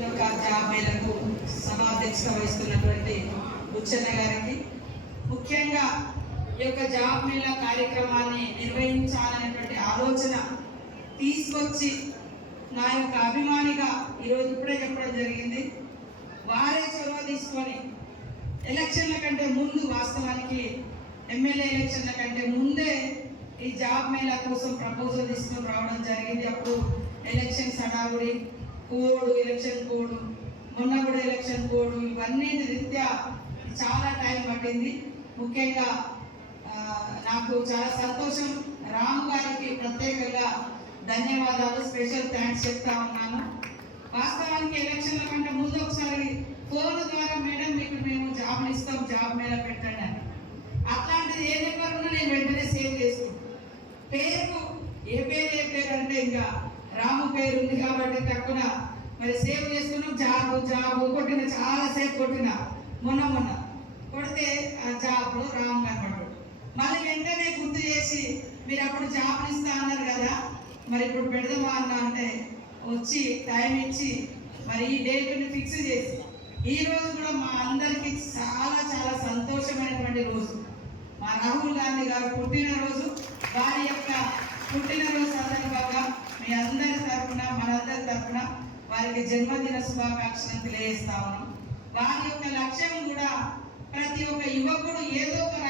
Job మేరకు సభాధ్యక్షత వహిస్తున్నటువంటి బుచ్చన్న గారికి, ముఖ్యంగా ఈ యొక్క జాబ్ మేళా కార్యక్రమాన్ని నిర్వహించాలనేటువంటి ఆలోచన తీసుకొచ్చి నా యొక్క అభిమానిగా ఈరోజు ఇప్పుడే చెప్పడం జరిగింది. వారే చొరవ తీసుకొని ఎలక్షన్ల కంటే ముందు, వాస్తవానికి ఎమ్మెల్యే ఎలక్షన్ల కంటే ముందే ఈ జాబ్ మేళా కోసం ప్రపోజల్ తీసుకొని రావడం జరిగింది. అప్పుడు ఎలక్షన్స్ హడావుడి, కోడ్, ఎలక్షన్ కోడ్, మొన్న కూడా ఎలక్షన్ కోడ్, ఇవన్నీ రీత్యా చాలా టైం పట్టింది. ముఖ్యంగా నాకు చాలా సంతోషం. రామ్ గారికి ప్రత్యేకంగా ధన్యవాదాలు, స్పెషల్ థ్యాంక్స్ చెప్తా ఉన్నాను. వాస్తవానికి ఎలక్షన్ల కంటే ముందు ఒకసారి ఫోన్ ద్వారా మేడం మీకు మేము జాబ్లు ఇస్తాం, జాబ్ మేళ పెట్టండి అని, అట్లాంటిది ఏ నెంబర్ ఉన్నా నేను వెంటనే సేవ్ చేసుకుంటాను. పేరు ఏ పేరు అంటే ఇంకా రాము పేరు ఉంది కాబట్టి తక్కువ మరి సేవ్ చేసుకున్నాం. జాబు కొట్టిన, చాలాసేపు కొట్టిన, మొన్న కొడితే ఆ జాబ్లో రాము కనపడ్డాడు. మళ్ళీ వెంటనే గుర్తు చేసి మీరు అప్పుడు జాబ్లు ఇస్తా అన్నారు కదా, మరి ఇప్పుడు పెడదామా అన్న అంటే వచ్చి టైం ఇచ్చి మరి ఈ డేట్ని ఫిక్స్ చేసి ఈ రోజు కూడా మా అందరికీ చాలా చాలా సంతోషమైనటువంటి రోజు. మా రాహుల్ గాంధీ గారు పుట్టినరోజు. వారి యొక్క పుట్టినరోజు సందర్భంగా మీ అందరి తరఫున, మనందరి తరఫున వారికి జన్మదిన శుభాకాంక్షలను తెలియజేస్తా ఉన్నాం. వారి యొక్క లక్ష్యం కూడా ప్రతి ఒక్క యువకుడు ఏదో ఒక